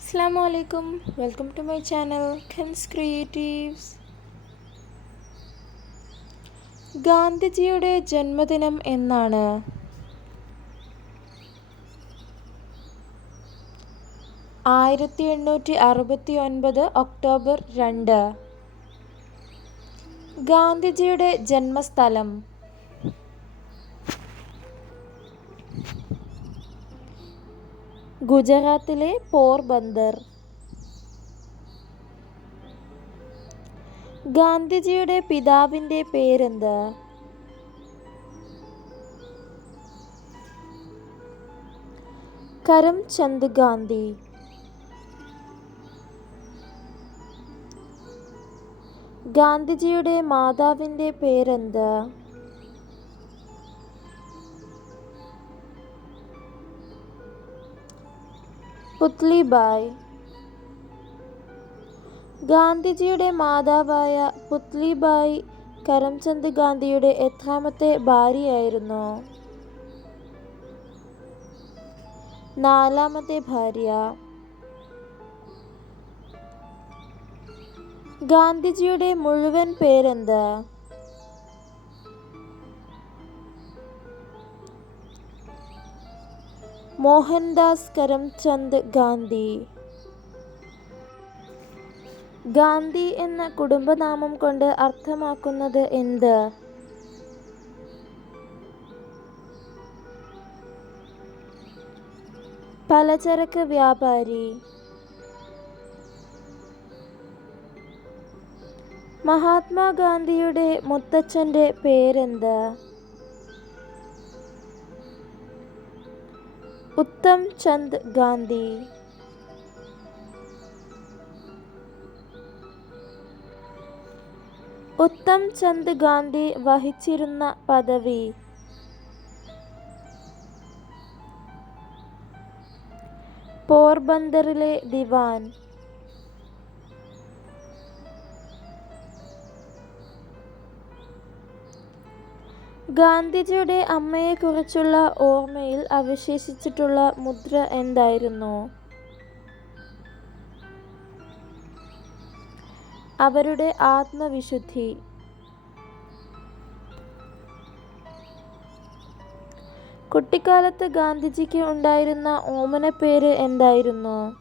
അസ്സാമു അലൈക്കും welcome to my channel Khan's creatives. ഗാന്ധിജിയുടെ ജന്മദിനം എന്നാണ്. ആയിരത്തി എണ്ണൂറ്റി അറുപത്തി ഒൻപത് ഒക്ടോബർ രണ്ട്. ഗാന്ധിജിയുടെ ജന്മസ്ഥലം ഗുജറാത്തിലെ പോർബന്ദർ ഗാന്ധിജിയുടെ പിതാവിന്റെ പേരെന്താ? കരംചന്ദ് ഗാന്ധി. ഗാന്ധിജിയുടെ മാതാവിന്റെ പേരെന്ത്? പുത്ലിബായ് ഗാന്ധിജിയുടെ മാതാവായ പുത്ലിബായി കരംചന്ദ് ഗാന്ധിയുടെ എത്രാമത്തെ ഭാര്യയായിരുന്നു. നാലാമത്തെ ഭാര്യ. ഗാന്ധിജിയുടെ മുഴുവൻ പേരെന്ത്? മോഹൻദാസ് കരംചന്ദ് ഗാന്ധി. ഗാന്ധി എന്ന കുടുംബനാമം കൊണ്ട് അർത്ഥമാക്കുന്നത് എന്ത്? പലചരക്ക് വ്യാപാരി. മഹാത്മാഗാന്ധിയുടെ മുത്തച്ഛന്റെ പേരെന്ത്? ഉത്തം ചന്ദ് ഗാന്ധി. ഉത്തം ചന്ദ് ഗാന്ധി വഹിച്ചിരുന്ന പദവി. പോർബന്ദറിലെ ദിവാൻ. ഗാന്ധിജിയുടെ അമ്മയെക്കുറിച്ചുള്ള ഓർമ്മയിൽ അവശേഷിച്ചിട്ടുള്ള മുദ്ര എന്തായിരുന്നു? അവരുടെ ആത്മവിശുദ്ധി. കുട്ടിക്കാലത്ത് ഗാന്ധിജിക്ക് ഉണ്ടായിരുന്ന ഓമനപ്പേര് എന്തായിരുന്നു?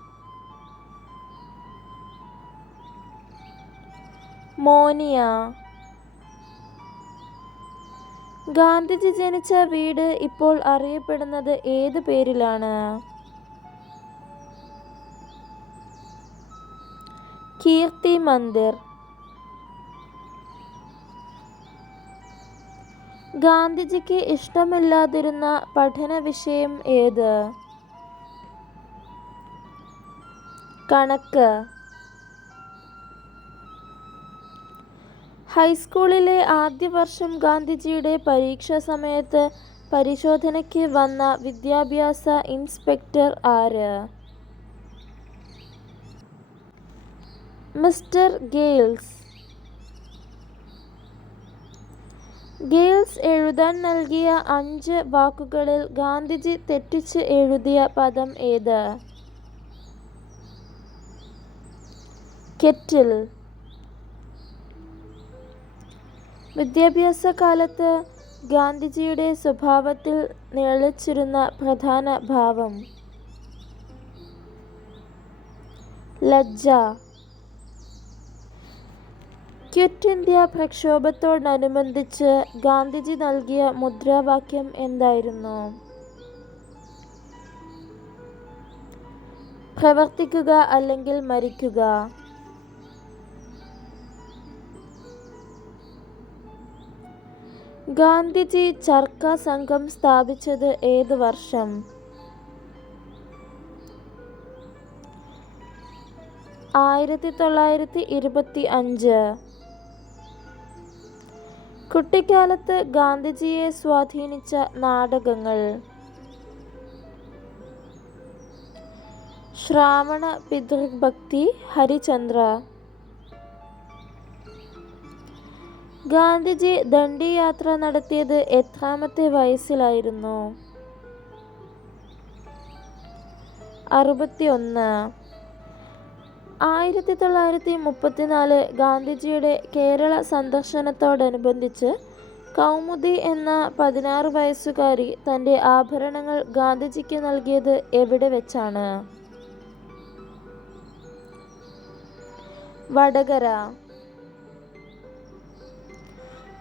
മോനിയ. ഗാന്ധിജി ജനിച്ച വീട് ഇപ്പോൾ അറിയപ്പെടുന്നത് ഏത് പേരിലാണ്? കീർത്തി മന്ദിർ. ഗാന്ധിജിക്ക് ഇഷ്ടമില്ലാതിരുന്ന പഠന വിഷയം ഏത്? കണക്ക്. ഹൈസ്കൂളിലെ ആദ്യ വർഷം ഗാന്ധിജിയുടെ പരീക്ഷാ സമയത്ത് പരിശോധനയ്ക്ക് വന്ന വിദ്യാഭ്യാസ ഇൻസ്പെക്ടർ ആര്? മിസ്റ്റർ ഗെയിൽസ്. ഗെയിൽസ് എഴുതാൻ നൽകിയ അഞ്ച് വാക്കുകളിൽ ഗാന്ധിജി തെറ്റിച്ച് എഴുതിയ പദം ഏത്? കെറ്റിൽ. വിദ്യാഭ്യാസ കാലത്ത് ഗാന്ധിജിയുടെ സ്വഭാവത്തിൽ നിഴലിച്ചിരുന്ന പ്രധാന ഭാവം. ലജ്ജ. ക്വിറ്റ് ഇന്ത്യ പ്രക്ഷോഭത്തോടനുബന്ധിച്ച് ഗാന്ധിജി നൽകിയ മുദ്രാവാക്യം എന്തായിരുന്നു? പ്രവർത്തിക്കുക അല്ലെങ്കിൽ മരിക്കുക. ഗാന്ധിജി ചർക്ക സംഘം സ്ഥാപിച്ചത് ഏത് വർഷം? ആയിരത്തി തൊള്ളായിരത്തി ഇരുപത്തി അഞ്ച് കുട്ടിക്കാലത്ത് ഗാന്ധിജിയെ സ്വാധീനിച്ച നാടകങ്ങൾ. ശ്രാവണ പിതൃഭക്തി ഹരിചന്ദ്ര. ഗാന്ധിജി ദണ്ഡി യാത്ര നടത്തിയത് എത്രാമത്തെ വയസ്സിലായിരുന്നു? അറുപത്തി ഒന്ന് ആയിരത്തി തൊള്ളായിരത്തി മുപ്പത്തിനാല് ഗാന്ധിജിയുടെ കേരള സന്ദർശനത്തോടനുബന്ധിച്ച് കൗമുദി എന്ന പതിനാറ് വയസ്സുകാരി തന്റെ ആഭരണങ്ങൾ ഗാന്ധിജിക്ക് നൽകിയത് എവിടെ വെച്ചാണ്? വടകര.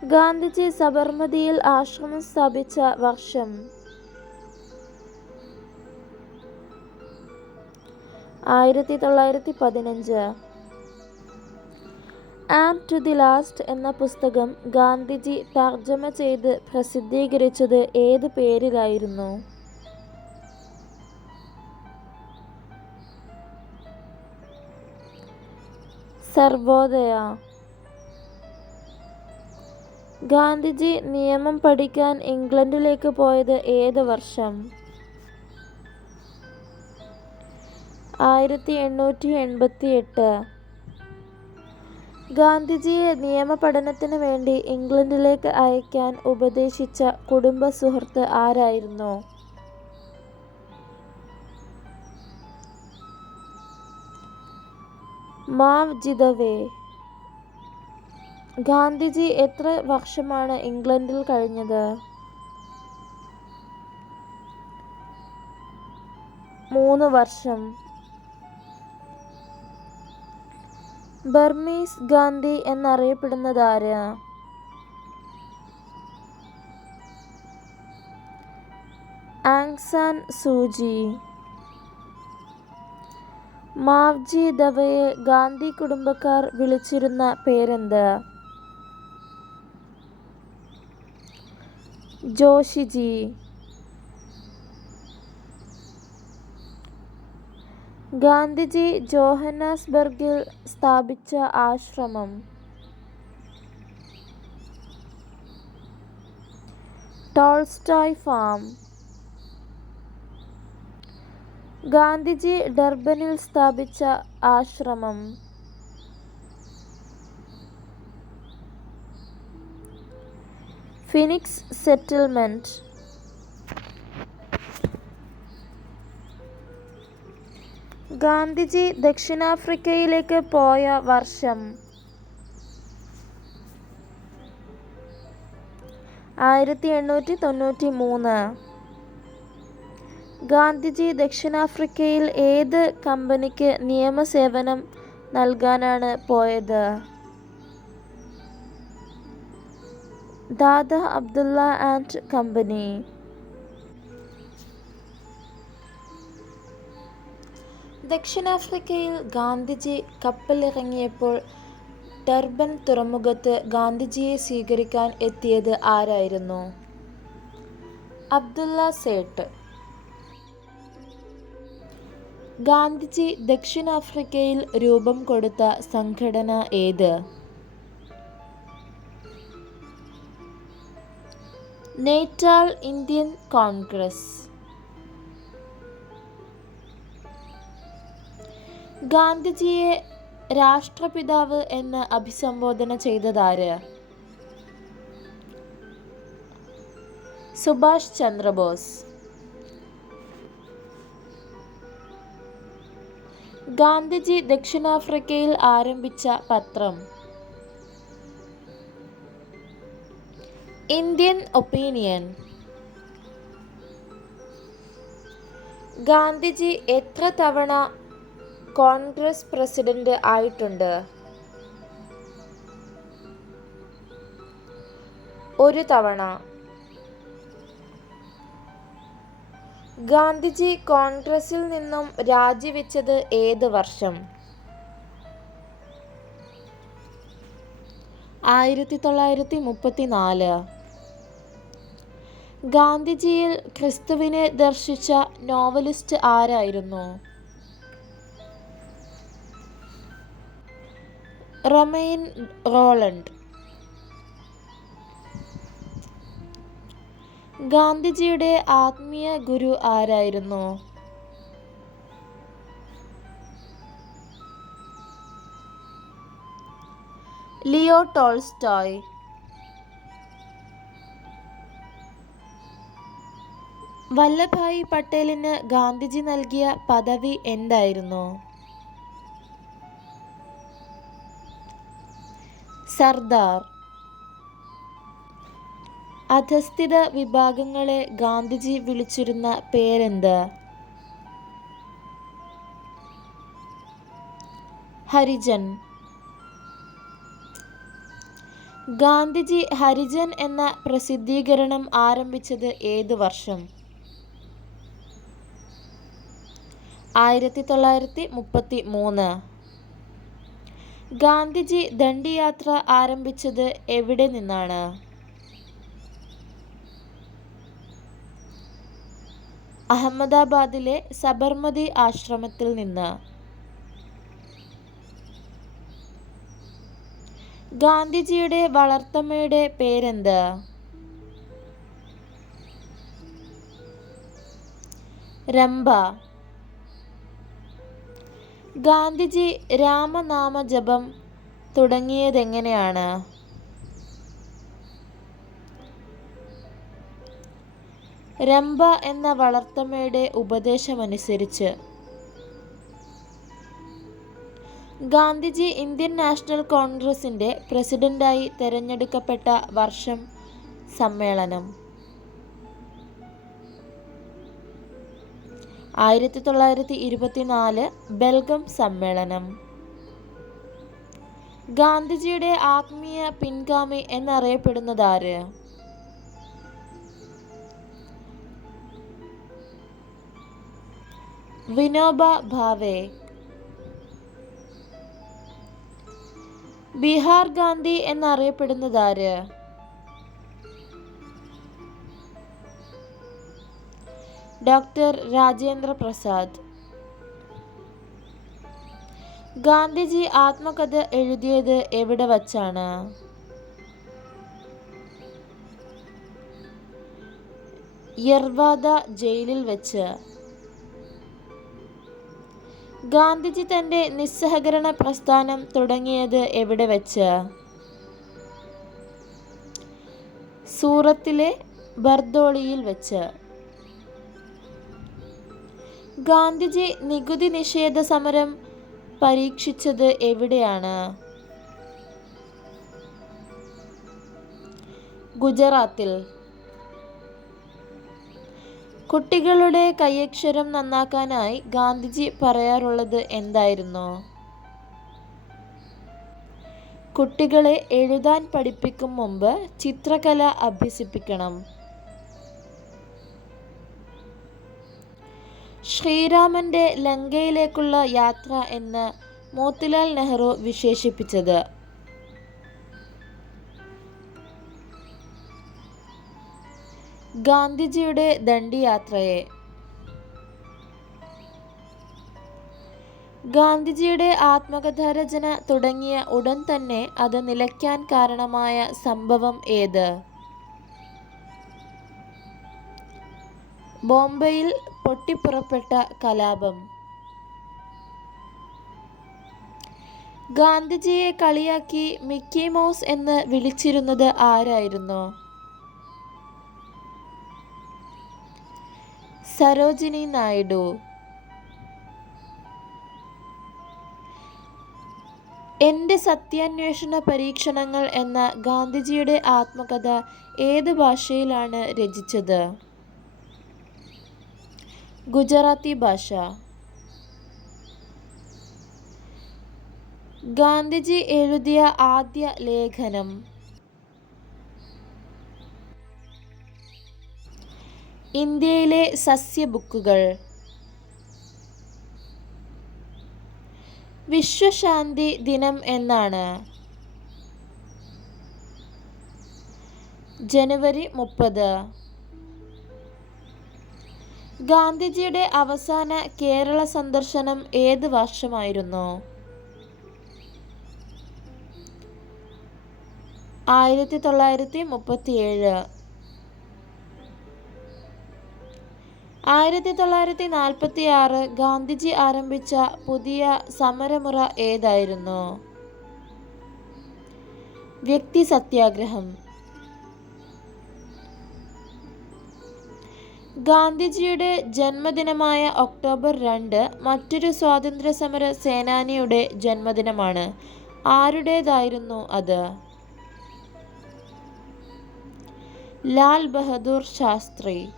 ഗാന്ധിജി സബർമതിയിൽ ആശ്രമം സ്ഥാപിച്ച വർഷം. ആയിരത്തി തൊള്ളായിരത്തി പതിനഞ്ച് ആൻഡ് ടു ദി ലാസ്റ്റ് എന്ന പുസ്തകം ഗാന്ധിജി തർജമ ചെയ്ത് പ്രസിദ്ധീകരിച്ചത് ഏത് പേരിലായിരുന്നു? സർവോദയ ഗാന്ധിജി നിയമം പഠിക്കാൻ ഇംഗ്ലണ്ടിലേക്ക് പോയത് ഏത് വർഷം? ആയിരത്തി എണ്ണൂറ്റി എൺപത്തി എട്ട് ഗാന്ധിജിയെ നിയമപഠനത്തിന് വേണ്ടി ഇംഗ്ലണ്ടിലേക്ക് അയക്കാൻ ഉപദേശിച്ച കുടുംബ സുഹൃത്ത് ആരായിരുന്നു? മാവ് ജിതവേ ഗാന്ധിജി എത്ര വർഷമാണ് ഇംഗ്ലണ്ടിൽ കഴിഞ്ഞത്? മൂന്ന് വർഷം. ബർമീസ് ഗാന്ധി എന്നറിയപ്പെടുന്നത് ആര് ആങ്സാൻ സൂചി മാവ്ജി ദവയെ ഗാന്ധി കുടുംബക്കാർ വിളിച്ചിരുന്ന പേരെന്ത്? ജോഷിജി. ഗാന്ധിജി ജോഹന്നാസ്ബർഗിൽ സ്ഥാപിച്ച ആശ്രമം. Tolstoy farm. ഗാന്ധിജി ഡർബനിൽ സ്ഥാപിച്ച ആശ്രമം. ഫിനിക്സ് സെറ്റിൽമെന്റ് ഗാന്ധിജി ദക്ഷിണാഫ്രിക്കയിലേക്ക് പോയ വർഷം ആയിരത്തി എണ്ണൂറ്റി തൊണ്ണൂറ്റി മൂന്ന് ഗാന്ധിജി ദക്ഷിണാഫ്രിക്കയിൽ ഏത് കമ്പനിക്ക് നിയമസേവനം നൽകാനാണ് പോയത്? Dada Abdulla and company. ദക്ഷിണാഫ്രിക്കയിൽ ഗാന്ധിജി കപ്പലിറങ്ങിയപ്പോൾ ഡർബൻ തുറമുഖത്ത് ഗാന്ധിജിയെ സ്വീകരിക്കാൻ എത്തിയത് ആരായിരുന്നു? അബ്ദുള്ള സേട്ട്. ഗാന്ധിജി ദക്ഷിണാഫ്രിക്കയിൽ രൂപം കൊടുത്ത സംഘടന ഏത്? Natal Indian Congress. ഗാന്ധിജിയെ രാഷ്ട്രപിതാവ് എന്ന് അഭിസംബോധന ചെയ്തതാര്? സുഭാഷ് ചന്ദ്രബോസ്. ഗാന്ധിജി ദക്ഷിണാഫ്രിക്കയിൽ ആരംഭിച്ച പത്രം. ഇന്ത്യൻ ഒപ്പീനിയൻ ഗാന്ധിജി എത്ര തവണ കോൺഗ്രസ് പ്രസിഡന്റ് ആയിട്ടുണ്ട്? ഒരു തവണ. ഗാന്ധിജി കോൺഗ്രസിൽ നിന്നും രാജിവെച്ചത് ഏത് വർഷം? ആയിരത്തി തൊള്ളായിരത്തി മുപ്പത്തി നാല് ഗാന്ധിജിയിൽ ക്രിസ്തുവിനെ ദർശിച്ച നോവലിസ്റ്റ് ആരായിരുന്നു? Romain Rolland. ഗാന്ധിജിയുടെ ആത്മീയ ഗുരു ആരായിരുന്നു? Leo Tolstoy. വല്ലഭായി പട്ടേലിന് ഗാന്ധിജി നൽകിയ പദവി എന്തായിരുന്നു? സർദാർ. അധസ്ഥിത വിഭാഗങ്ങളെ ഗാന്ധിജി വിളിച്ചിരുന്ന പേരെന്ത്? ഹരിജൻ. ഗാന്ധിജി ഹരിജൻ എന്ന പ്രസിദ്ധീകരണം ആരംഭിച്ചത് ഏതു വർഷം? ആയിരത്തി തൊള്ളായിരത്തി മുപ്പത്തി മൂന്ന് ഗാന്ധിജി ദണ്ഡിയാത്ര ആരംഭിച്ചത് എവിടെ നിന്നാണ്? അഹമ്മദാബാദിലെ സബർമതി ആശ്രമത്തിൽ നിന്ന്. ഗാന്ധിജിയുടെ വളർത്തമ്മയുടെ പേരെന്ത്? രംഭ. ഗാന്ധിജി രാമനാമ ജപം തുടങ്ങിയതെങ്ങനെയാണ്? രംഭ എന്ന വളർത്തമ്മയുടെ ഉപദേശമനുസരിച്ച്. ഗാന്ധിജി ഇന്ത്യൻ നാഷണൽ കോൺഗ്രസിന്റെ പ്രസിഡന്റായി തെരഞ്ഞെടുക്കപ്പെട്ട വർഷം സമ്മേളനം. ആയിരത്തി തൊള്ളായിരത്തി ഇരുപത്തിനാല് ബെൽഗം സമ്മേളനം. ഗാന്ധിജിയുടെ ആത്മീയ പിൻഗാമി എന്നറിയപ്പെടുന്നതാര്? വിനോബ ഭാവെ. ബീഹാർ ഗാന്ധി എന്നറിയപ്പെടുന്നതാര്? ഡോക്ടർ രാജേന്ദ്ര പ്രസാദ്. ഗാന്ധിജി ആത്മകഥ എഴുതിയത് എവിടെ വച്ചാണ്? യർവാദ ജയിലിൽ വെച്ച്. ഗാന്ധിജി തന്റെ നിസ്സഹകരണ പ്രസ്ഥാനം തുടങ്ങിയത് എവിടെ വെച്ച്? സൂറത്തിലെ ബർദോളിയിൽ വെച്ച്. ഗാന്ധിജി നികുതി നിഷേധ സമരം പരീക്ഷിച്ചത് എവിടെയാണ്? ഗുജറാത്തിൽ. കുട്ടികളുടെ കൈയക്ഷരം നന്നാക്കാനായി ഗാന്ധിജി പറയാറുള്ളത് എന്തായിരുന്നു? കുട്ടികളെ എഴുതാൻ പഠിപ്പിക്കും മുമ്പ് ചിത്രകല അഭ്യസിപ്പിക്കണം. ശ്രീരാമന്റെ ലങ്കയിലേക്കുള്ള യാത്ര എന്ന് മോത്തിലാൽ നെഹ്റു വിശേഷിപ്പിച്ചത്. ഗാന്ധിജിയുടെ ദണ്ഡിയാത്രയെ. ഗാന്ധിജിയുടെ ആത്മകഥാരചന തുടങ്ങിയ ഉടൻ തന്നെ അത് നിലയ്ക്കാൻ കാരണമായ സംഭവം ഏത്? ബോംബെയിൽ പൊട്ടിപ്പുറപ്പെട്ട കലാപം. ഗാന്ധിജിയെ കളിയാക്കി മിക്കി മൗസ് എന്ന് വിളിച്ചിരുന്നത് ആരായിരുന്നു? സരോജിനി നായിഡു. എന്റെ സത്യാന്വേഷണ പരീക്ഷണങ്ങൾ എന്ന ഗാന്ധിജിയുടെ ആത്മകഥ ഏത് ഭാഷയിലാണ് രചിച്ചത്? ഗുജറാത്തി ഭാഷ. ഗാന്ധിജി എഴുതിയ ആദ്യ ലേഖനം. ഇന്ത്യയിലെ സസ്യ ബുക്കുകൾ. വിശ്വശാന്തി ദിനം എന്നാണ്. ജനുവരി മുപ്പത്. ഗാന്ധിജിയുടെ അവസാന കേരള സന്ദർശനം ഏത് വർഷമായിരുന്നു? ആയിരത്തി തൊള്ളായിരത്തി മുപ്പത്തിയേഴ് ആയിരത്തി തൊള്ളായിരത്തി നാൽപ്പത്തി ആറ് ഗാന്ധിജി ആരംഭിച്ച പുതിയ സമരമുറ ഏതായിരുന്നു? വ്യക്തി സത്യാഗ്രഹം. ഗാന്ധിജിയുടെ ജന്മദിനമായ ഒക്ടോബർ രണ്ട് മറ്റൊരു സ്വാതന്ത്ര്യ സമര സേനാനിയുടെ ജന്മദിനമാണ്. ആരുടേതായിരുന്നു അത്? ലാൽ ബഹദൂർ ശാസ്ത്രി.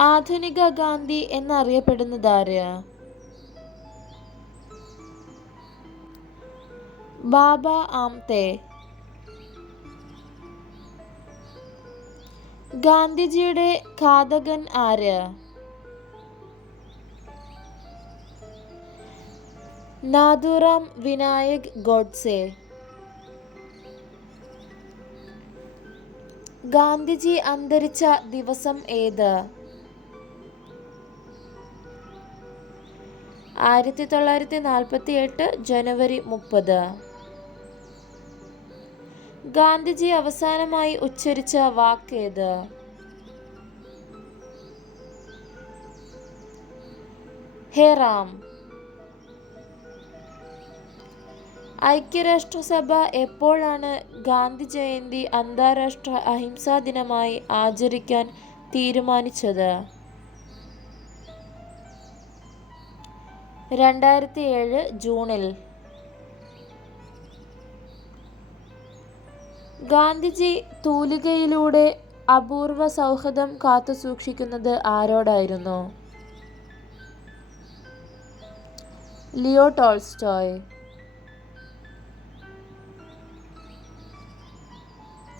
ആധുനിക ഗാന്ധി എന്നറിയപ്പെടുന്നതാര്? ബാബ ആംതെ. ഗാന്ധിജിയുടെ ഘാതകൻ ആര്? നാദുറാം വിനായക് ഗോഡ്സെ. ഗാന്ധിജി അന്തരിച്ച ദിവസം ഏത്? ആയിരത്തി തൊള്ളായിരത്തി നാൽപ്പത്തി എട്ട് ജനുവരി മുപ്പത്. ഗാന്ധിജി അവസാനമായി ഉച്ചരിച്ച വാക്കേത്? ഹേ റാം. ഐക്യരാഷ്ട്രസഭ എപ്പോഴാണ് ഗാന്ധി ജയന്തി അന്താരാഷ്ട്ര അഹിംസാ ദിനമായി ആചരിക്കാൻ തീരുമാനിച്ചത്? രണ്ടായിരത്തി ഏഴ് ജൂണിൽ. ഗാന്ധിജി തൂലികയിലൂടെ അപൂർവ സൗഹൃദം കാത്തുസൂക്ഷിക്കുന്നത് ആരോടായിരുന്നു? Leo Tolstoy.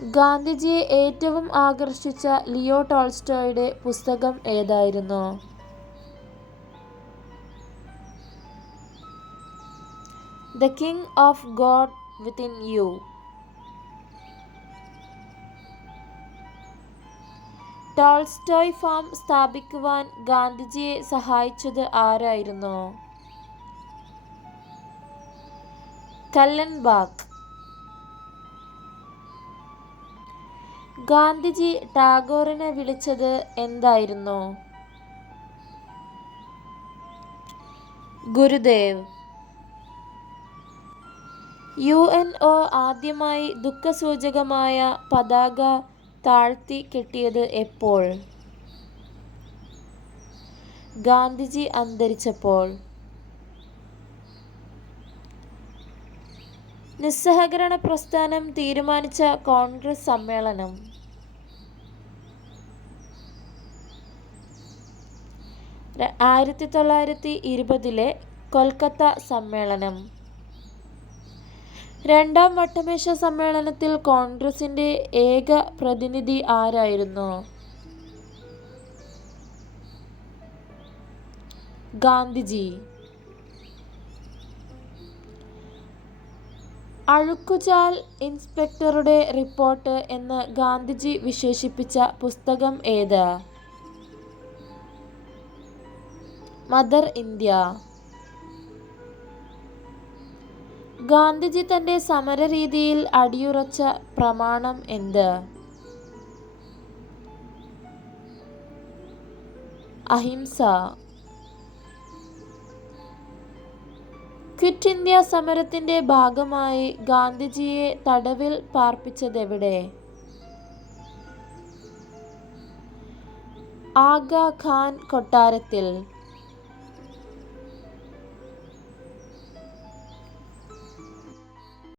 ഗാന്ധിജിയെ ഏറ്റവും ആകർഷിച്ച ലിയോ ടോൾസ്റ്റോയുടെ പുസ്തകം ഏതായിരുന്നു? The king of God within you. Tolstoy farm സ്ഥാപിക്കുവാൻ ഗാന്ധിജിയെ സഹായിച്ചത് ആരായിരുന്നു? കല്ലൻബാഗ്. ഗാന്ധിജി ടാഗോറിനെ വിളിച്ചത് എന്തായിരുന്നു? ഗുരുദേവ്. യു എൻ ഒ ആദ്യമായി ദുഃഖസൂചകമായ പതാക താഴ്ത്തി കെട്ടിയത് എപ്പോൾ? ഗാന്ധിജി അന്തരിച്ചപ്പോൾ. നിസ്സഹകരണ പ്രസ്ഥാനം തീരുമാനിച്ച കോൺഗ്രസ് സമ്മേളനം. ആയിരത്തി തൊള്ളായിരത്തി ഇരുപതിലെ കൊൽക്കത്ത സമ്മേളനം. രണ്ടാം വട്ടമേശ സമ്മേളനത്തിൽ കോൺഗ്രസിന്റെ ഏക പ്രതിനിധി ആരായിരുന്നു? ഗാന്ധിജി. അഴുക്കുചാൽ ഇൻസ്പെക്ടറുടെ റിപ്പോർട്ട് എന്ന് ഗാന്ധിജി വിശേഷിപ്പിച്ച പുസ്തകം ഏത്? Mother India. ഗാന്ധിജി തന്റെ സമരരീതിയിൽ അടിയുറച്ച പ്രമാണം എന്ത്? അഹിംസ. ക്വിറ്റ് ഇന്ത്യ സമരത്തിന്റെ ഭാഗമായി ഗാന്ധിജിയെ തടവിൽ പാർപ്പിച്ചതെവിടെ? ആഗ ഖാൻ കൊട്ടാരത്തിൽ.